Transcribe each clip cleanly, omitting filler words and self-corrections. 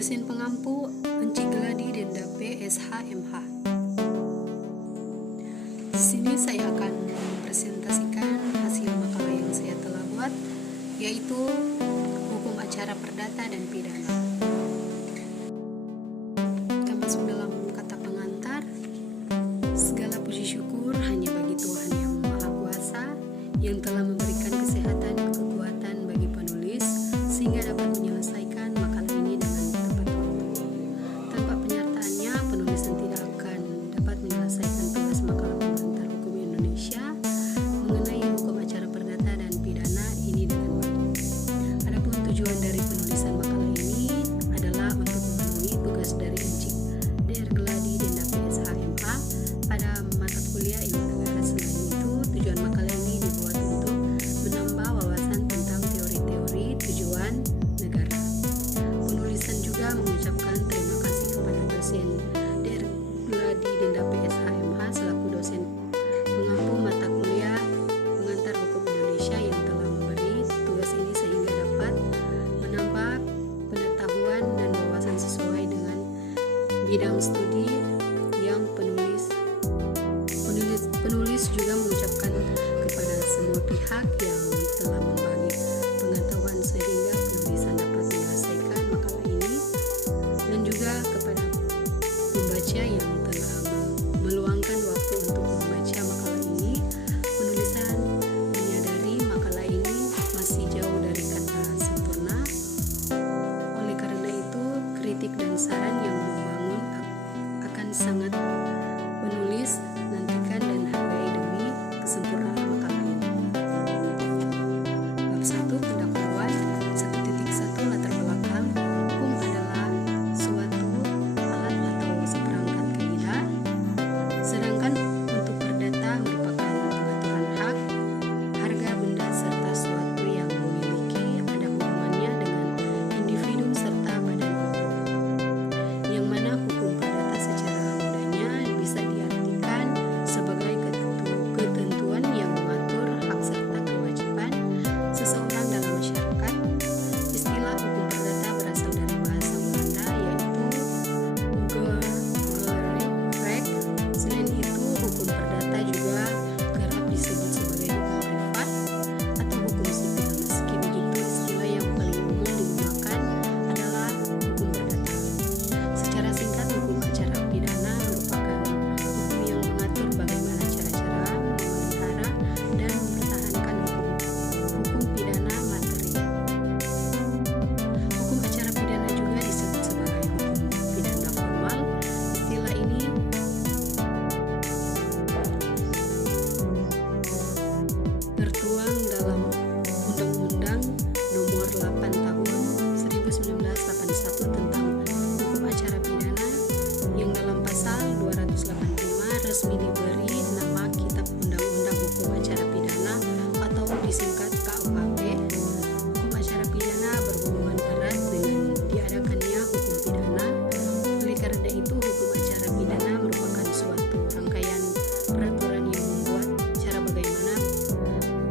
Dosen pengampu Enci Gladi Denda PSHMH. Di sini saya akan mempresentasikan hasil makalah yang saya telah buat, yaitu hukum acara perdata dan pidana. Kita masuk dalam kata pengantar. Segala puji syukur hanya bagi Tuhan yang Maha Kuasa, yang telah memberikan kesehatan dan kekuatan bagi penulis sehingga dapat menyelesaikan makalah ini dengan tepat waktu. Tanpa penyertaannya, penulisan tidak akan dapat menyelesaikan tugas makalah pengantar hukum Indonesia mengenai hukum acara perdata dan pidana ini dengan baik. Adapun tujuan dari penulisan makalah ini adalah untuk memenuhi tugas dari Enci Gladi Denda PSHMH pada mata kuliah ilmu negara. Selain itu, tujuan makalah ini dibuat untuk menambah wawasan tentang teori-teori tujuan negara. Penulisan juga mengucapkan terima kasih kepada dosen Gladi Denda PSHMH selaku dosen pengampu mata kuliah pengantar hukum Indonesia yang telah memberi tugas ini sehingga dapat menambah pengetahuan dan wawasan sesuai dengan bidang studi yang penulis juga mengucapkan kepada semua pihak yang telah membagi pengetahuan sehingga penulisan dapat menyelesaikan makalah ini, dan juga kepada pembaca yang telah meluangkan waktu untuk membaca makalah ini. Penulisan menyadari makalah ini masih jauh dari kata sempurna. Oleh karena itu, kritik dan saran yang membangun akan sangat penulis nantikan dan hargai demi kesempurnaan makalah ini. Bab 1, pendahuluan. 1.1 latar belakang. Hukum adalah suatu alat atau seperangkat kaidah, sedangkan untuk perdata merupakan pengaturan hak, harga benda serta suatu yang memiliki ada hubungannya dengan individu serta badan hukum, yang mana hukum perdata secara mudahnya bisa diartikan sebagai ketentuan yang mengatur hak serta kewajiban seseorang dalam masyarakat. Istilah hukum perdata berasal dari bahasa Belanda, yaitu Ugerrecht. Selain itu, hukum perdata juga kerap disebut sebagai hukum privat atau hukum sipil. Meski begitu, istilah yang paling umum digunakan adalah hukum perdata. Secara singkat, hukum acara pidana merupakan hukum yang mengatur bagaimana cara-cara memelihara dan mempertahankan hukum pidana materi. Hukum acara pidana juga disebut sebagai hukum pidana formal. Istilah ini tertuang dalam Undang-Undang Nomor 8 Tahun 1981 tentang hukum acara pidana, yang dalam pasal 285 resmi diberi nama Kitab Undang-Undang Hukum Acara Pidana atau disingkat KUHP. Hukum acara pidana berhubungan erat dengan diadakannya hukum pidana. Oleh karena itu, hukum acara pidana merupakan suatu rangkaian peraturan yang membuat cara bagaimana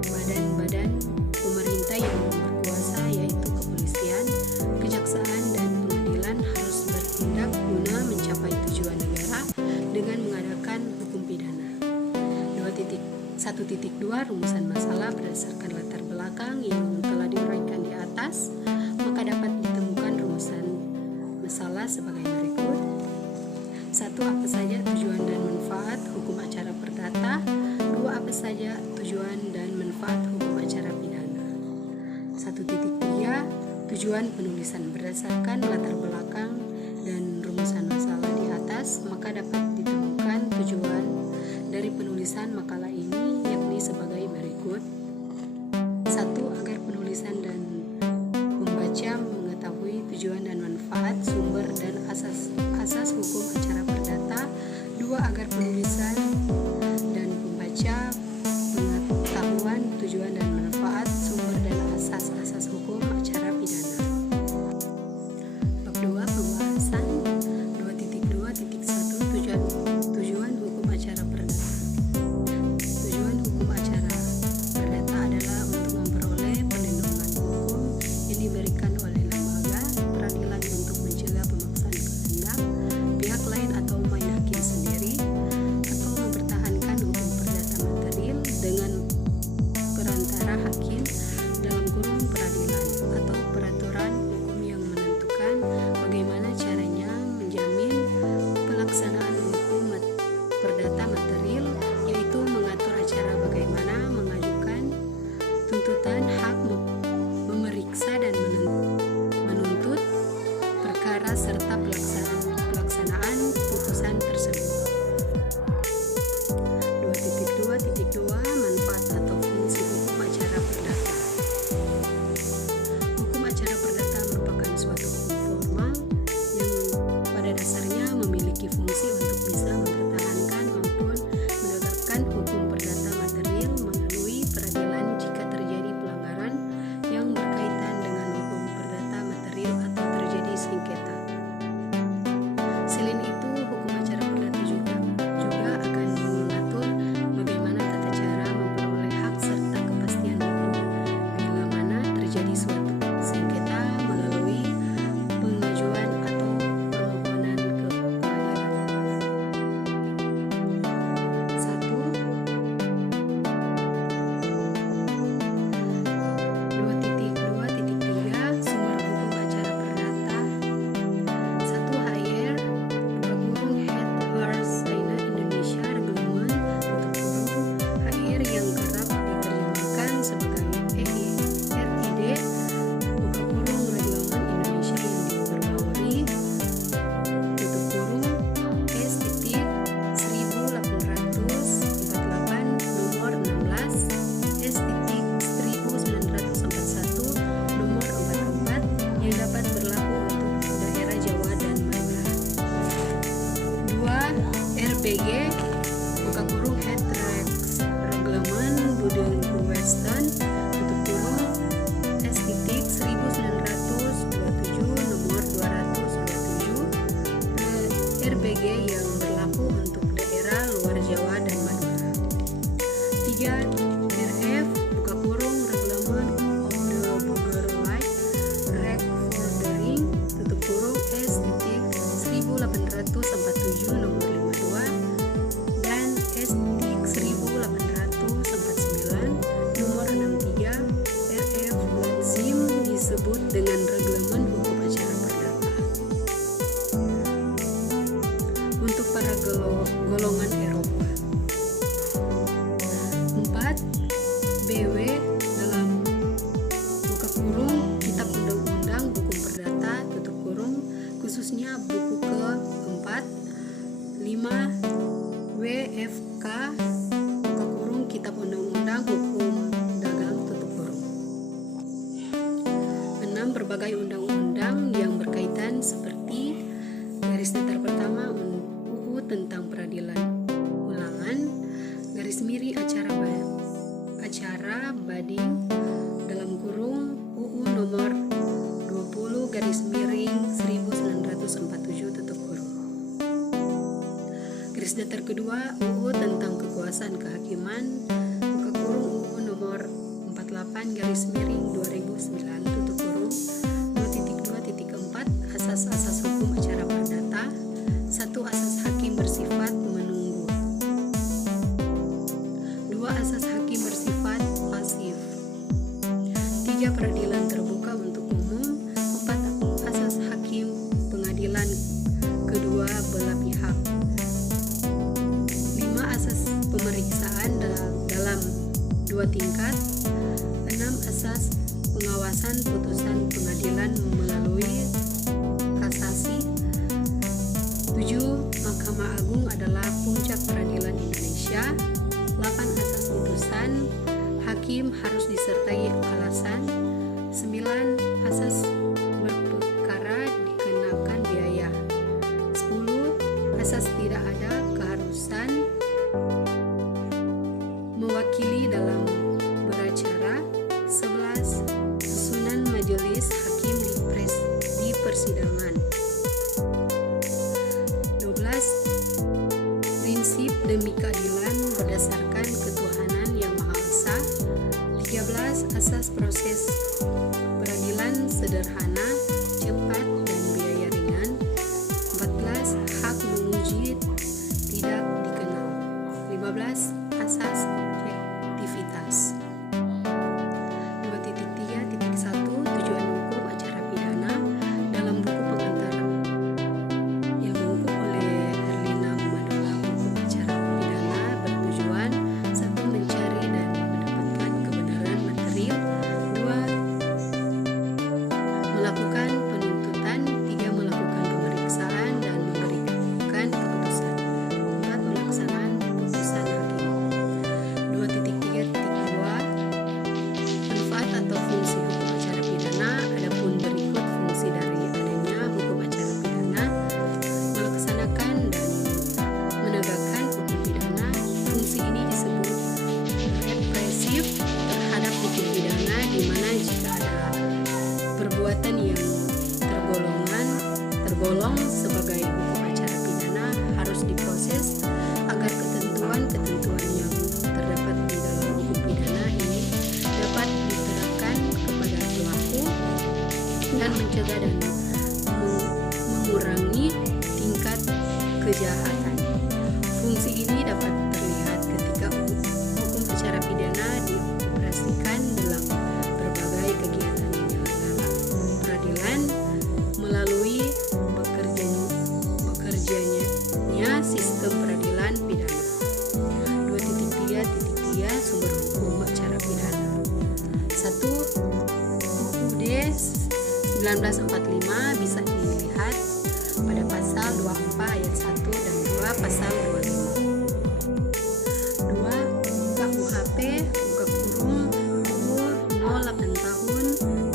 badan-badan pemerintah yang berkuasa, yaitu kepolisian, kejaksaan, dan pengadilan harus bertindak guna mencapai tujuan negara dengan mengadakan hukum pidana. 1.2 Rumusan masalah berdasarkan latar belakang yang telah diuraikan di atas, maka dapat ditemukan rumusan masalah sebagai berikut. 1. Apa saja tujuan dan manfaat hukum acara perdata? 2. Apa saja tujuan dan manfaat hukum acara pidana? 1.3 Tujuan penulisan. Berdasarkan latar belakang dan rumusan masalah di atas, maka dapat ditemukan tujuan dari penulisan makalah ini, yakni sebagai berikut. 1. Agar penulisan dan pembaca mengetahui tujuan dan manfaat, sumber dan asas hukum acara perdata. 2. Agar penulisan dan pembaca pengetahuan tujuan dan manfaat, sumber dan asas hukum acara pidana. Bab 2, pembahasan. 2.2.1 Tujuan hukum acara perdata. Tujuan hukum BW dalam buka kurung Kitab Undang-Undang Hukum Perdata tutup kurung khususnya buku ke-4, 5 WFK buka kurung Kitab Undang-Undang Hukum Dagang tutup kurung. 6 berbagai undang-undang yang berkaitan seperti garis datar pertama UU tentang peradilan ulangan, garis miring acara banding dalam kurung UU nomor 20 garis miring 1947 tutup kurung. Garis datar kedua UU tentang kekuasaan kehakiman buka kurung UU nomor 48 garis miring 2009 tutup kurung. 2.2.4 asas-asas hukum acara perdata. 1. Asas hakim bersifat menunggu. 2. Asas hakim bersifat pasif. 3. Peradilan terbuka untuk umum. 4. Asas hakim pengadilan kedua belah pihak. 5. Asas pemeriksaan dalam 2 tingkat. 6. Asas pengawasan putusan pengadilan melalui kasasi. 7. Mahkamah Agung adalah puncak peradilan Indonesia. 8. Asas putusan hakim harus disertai alasan. 9. Asas berperkara dikenakan biaya. 10. Asas tidak ada keharusan mewakili dalam beracara. 11. Susunan majelis hakim di persidangan. 12. Prinsip demi keadilan berdasarkan ketuhanan yang Maha Esa. 13. Asas proses peradilan sederhana, cepat, dan biaya ringan. 14. Hak menguji tidak dikenal. 15. Asas objektivitas. 2.3.1 Tujuan hukum acara pidana dalam buku pengantar ilmu hukum oleh Herlina Madula. Hukum acara pidana bertujuan 1. Mencari dan mendapatkan kebenaran material. 2. Melakukan penuntutan. 3. Melakukan pemeriksaan dan memberikan keputusan. 4. Pelaksanaan putusan hakim. 2.3.2 Manfaat atau fungsi hukum acara pidana. Adapun berikut fungsi dari adanya hukum acara pidana: melaksanakan dan menegakkan hukum pidana. Fungsi ini disebut represif terhadap hukum pidana, di mana jika ada perbuatan yang tergolong sebagai hukum acara pidana harus diproses agar ketentuan-ketentuan yang terdapat di dalam hukum pidana ini dapat diterapkan kepada pelaku dan mencegah dan mengurangi tingkat kejahatan. Fungsi ini dapat terlihat ketika hukum acara pidana dioperasikan dalam berbagai kegiatan penyelenggara peradilan melalui bekerjanya sistem peradilan pidana. 2.3.3 Sumber hukum acara pidana. 1. UUD 1945 bisa dilihat pada pasal 24 ayat 1 dan 2 pasal 25. 2. KUHP buka kurung UU 08 tahun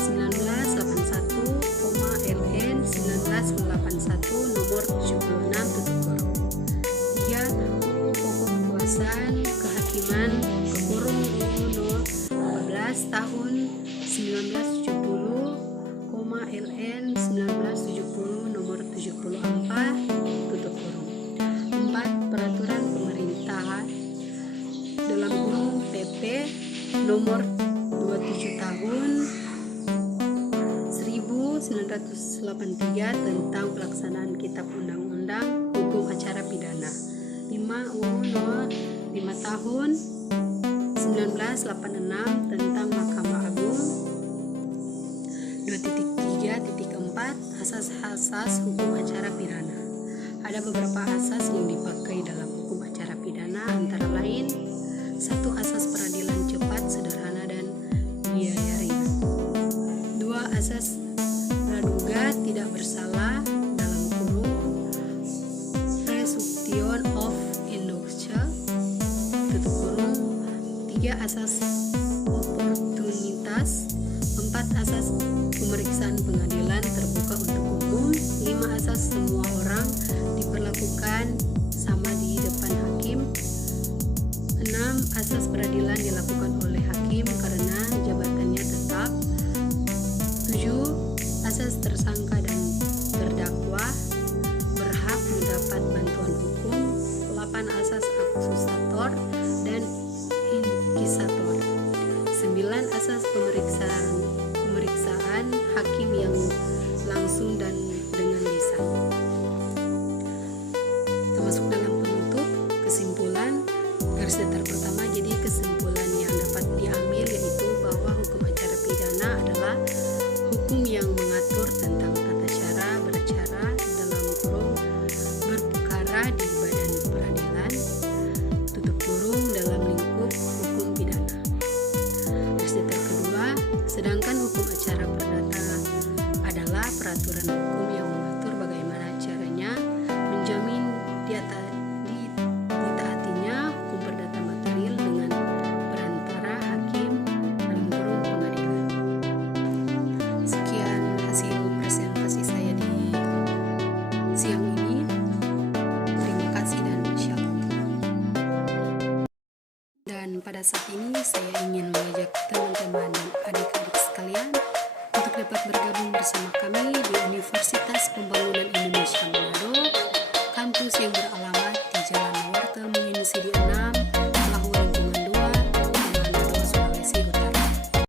1981, LN 1981 nomor 76 tutup kurung. 3. Pokok kekuasaan kehakiman buka kurung UU 12 tahun 1970, LN 1970 nomor 74 tutup kurung. 4. Peraturan pemerintahan dalam kurung PP nomor 27 tahun 1983 tentang pelaksanaan Kitab Undang-Undang Hukum Acara Pidana. 5. UU nomor 5 tahun 1986 tentang Mahkamah Agung. 2.3.4 Asas-asas hukum acara pidana. Ada beberapa asas yang dipakai dalam hukum acara pidana, antara lain: 1. Asas peradilan cepat, sederhana, oportunitas. 4 asas pemeriksaan pengadilan terbuka untuk umum. 5 asas semua orang diperlakukan sama di depan hakim. 6 asas peradilan dilakukan oleh hakim karena jabatannya tetap. 7 asas tersangka dan terdakwa berhak mendapat bantuan hukum. 8 asas akusator dan inkusator. 9 asas pemeriksaan hakim yang langsung dan dengan lisan. Termasuk dalam penutup, kesimpulan, garis datar pertama. Jadi kesimpulan yang dapat diambil yaitu bahwa hukum acara pidana adalah hukum yang mengatur tentang tata cara beracara dalam kurung berperkara di badan peradilan, tutup kurung dalam lingkup hukum pidana. Garis datar kedua, sedangkan hukum acara perdata adalah peraturan hukum yang mengatur bagaimana caranya menjamin ditaatinya hukum perdata material dengan perantara hakim dalam kurung pengadilan. Sekian hasil presentasi saya di siang ini. Terima kasih dan shalom. Dan pada saat ini saya ingin mengajak teman-teman dan adik-adik sekalian untuk dapat bergabung bersama kami di Universitas Pembangunan Indonesia.